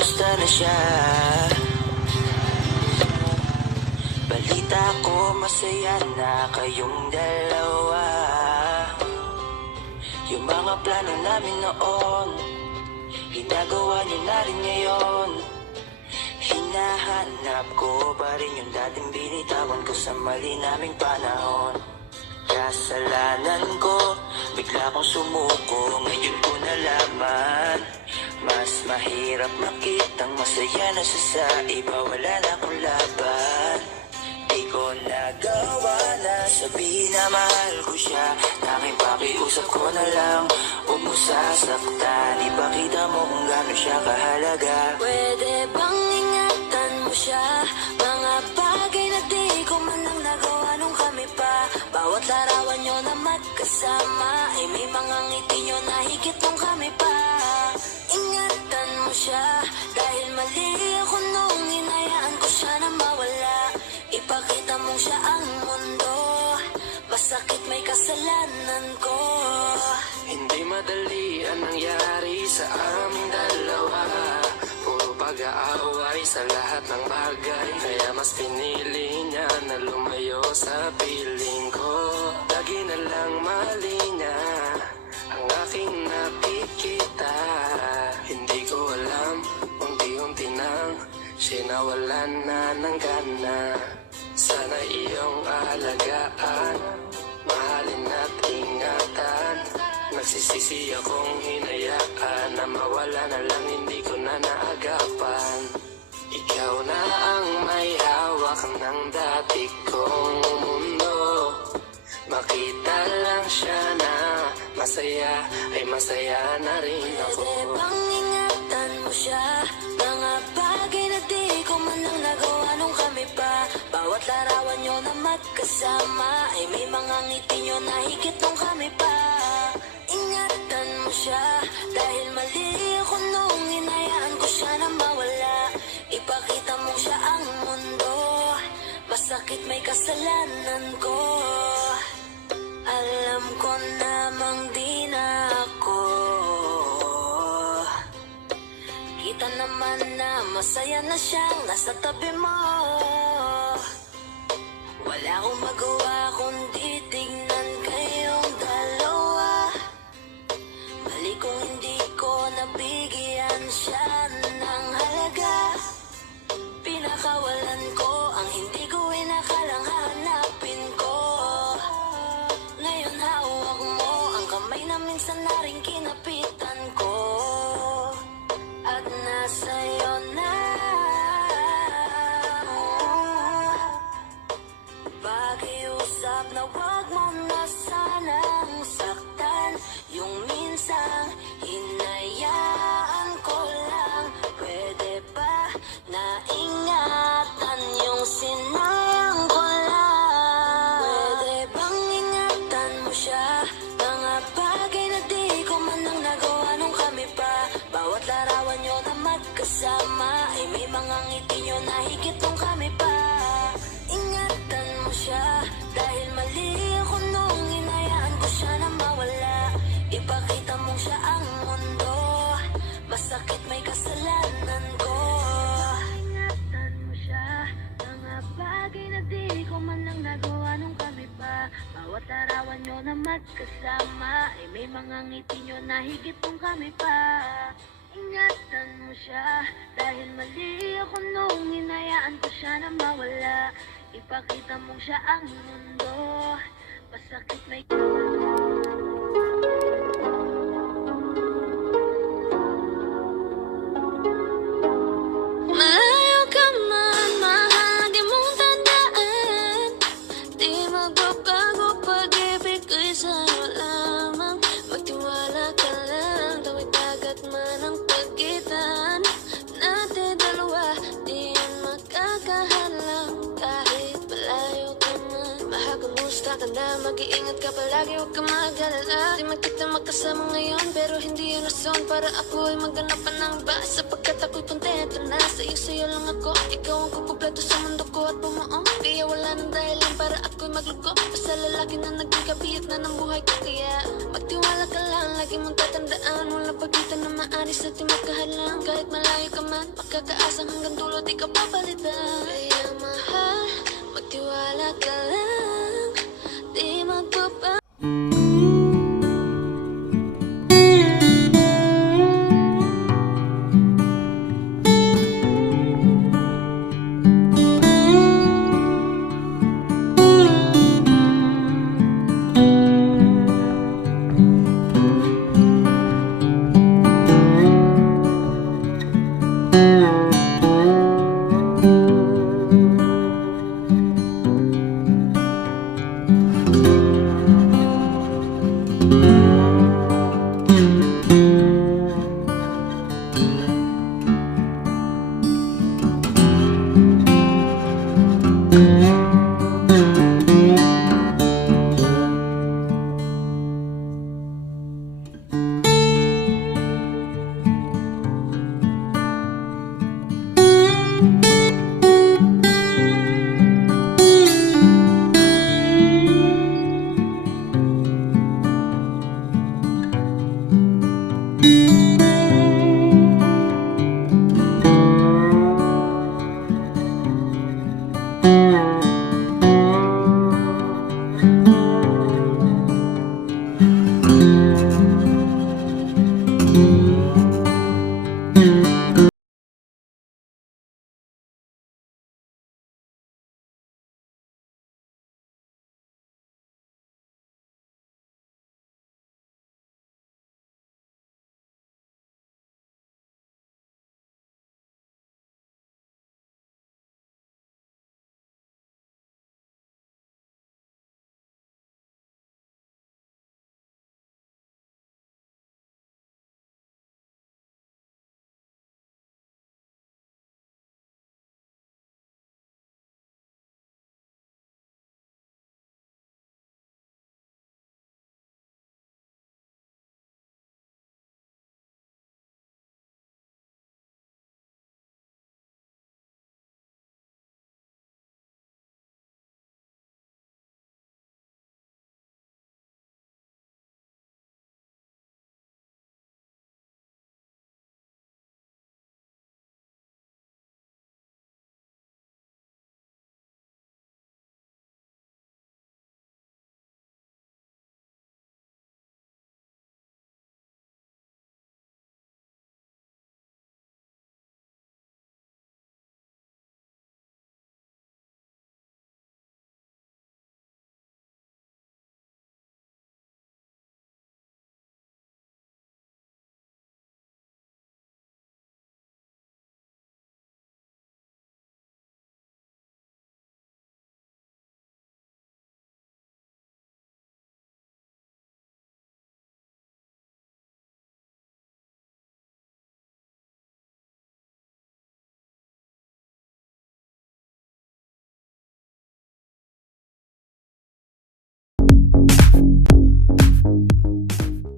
kamusta na siya? Balita ko masaya na kayong dalawa. Yung mga plano namin noon, ginagawa niyo na rin ngayon. Hinahanap ko pa rin yung dating binitawan ko sa mali naming panahon. Kasalanan ko, bigla kong sumuko, ngayon ko nalaman. Mas mahirap makitang masaya na siya sa iba, wala na akong laban. Di ko nagawa na sabihin na mahal ko siya, tanging pakiusap ko na lang, huwag mo sasaktan. Ipakita mo kung gaano siya kahalaga. Pwede bang ingatan mo siya, mga bagay na di ko man lang nagawa nung kami pa. Bawat larawan nyo na magkasama ay may mga ngiti nyo na higit nung kami pa. Ingatan mo siya, dahil mali ako nung hinayaan ko siya na mawala. Ipakita mong siya ang mundo, masakit may kasalanan ko. Hindi madali ang nangyari sa aming dalawa, puro pag-aaway sa lahat ng bagay. Kaya mas pinili niya na lumayo sa piling ko. Lagi na lang mali niya ang aking nakikita. Hindi ko alam, unti-unti nang sinawalan na ng gana. Sana iyong alagaan, mahalin at ingatan. Nagsisisi akong hinayaan na mawala na lang, hindi ko na naagapan. Ikaw na ang may hawak ng dati kong mundo. Makita lang siya na masaya, ay masaya na rin ako. Pwede bang ingatan mo siya, mga bagay na di ko man lang nagawa nung kami pa. Bawat larawan nyo na magkasama ay may mga ngiti nyo na higit nung kami pa. Ingatan mo siya, dahil mali ako nung hinayaan ko siya na mawala. Ipakita mo siya ang mundo, masakit may kasalanan ko. Alam ko namang di na ako. Kita naman na masaya na siyang nasa tabi mo. Wala akong magawa kundi tignan kayong dalawa. Mali kung hindi ko nabigyan siya ng halaga. Pinakawalan ko ang hindi ko inakalang hahanapin ko. Ngayon hawak mo ang kamay na minsan na rin kinapitan ko. At nasa'yo na. Pakiusap na wag mo na sanang saktan. Yung minsan hinayaan ko lang. Pwede ba na ingatan yung sinayang ko lang? Pwede bang ingatan mo siya, mga bagay na di ko man lang nagawa nung kami pa. Bawat larawan nyo na magkasama ay may mga ngiti nyo na higit nung kami pa. Ingatan mo siya, dahil mali ako nung hinayaan ko siya na mawala. Ipakita mong siya ang mundo, masakit may kasalanan ko. Ingatan mo siya, mga bagay na di ko man lang nagawa nung kami pa. Bawat larawan nyo na magkasama ay may mga ngiti nyo na higit nung kami pa. Ingatan mo siya, dahil mali ako nung hinayaan ko siya na mawala. Ipakita mong siya ang mundo, masakit may Malayo ka man, mahal, di mong tandaan. Di magbabago pag-ibig ko'y sa'yo lamang. Magtiwala ka lang, tawid dagat man ang pagitan natin dalawa, di yan magkakahalang. Kahit malayo ka man, mahal, kamusta ka na? Mag-iingat ka palagi, huwag ka mag-alala. Di man kita makasama ngayon, pero hindi yun rason para ako'y maghanap pa ng iba. Sapagkat ako'y kontento na sa'yo lang ako. Ikaw ang kukumpleto sa mundo ko at bumuo. Kaya wala nang dahilan para ako'y magluko. Basta lalaki na naging kabiyak na ng buhay ko. Kaya magtiwala ka lang, lagi mong tatandaan. Walang pagitan na maaari sa di magkahalang. Kahit malayo ka man, pagkakaasang hanggang dulo di ka papalitan. Kaya mahal, magtiwala ka lang, di magbabago.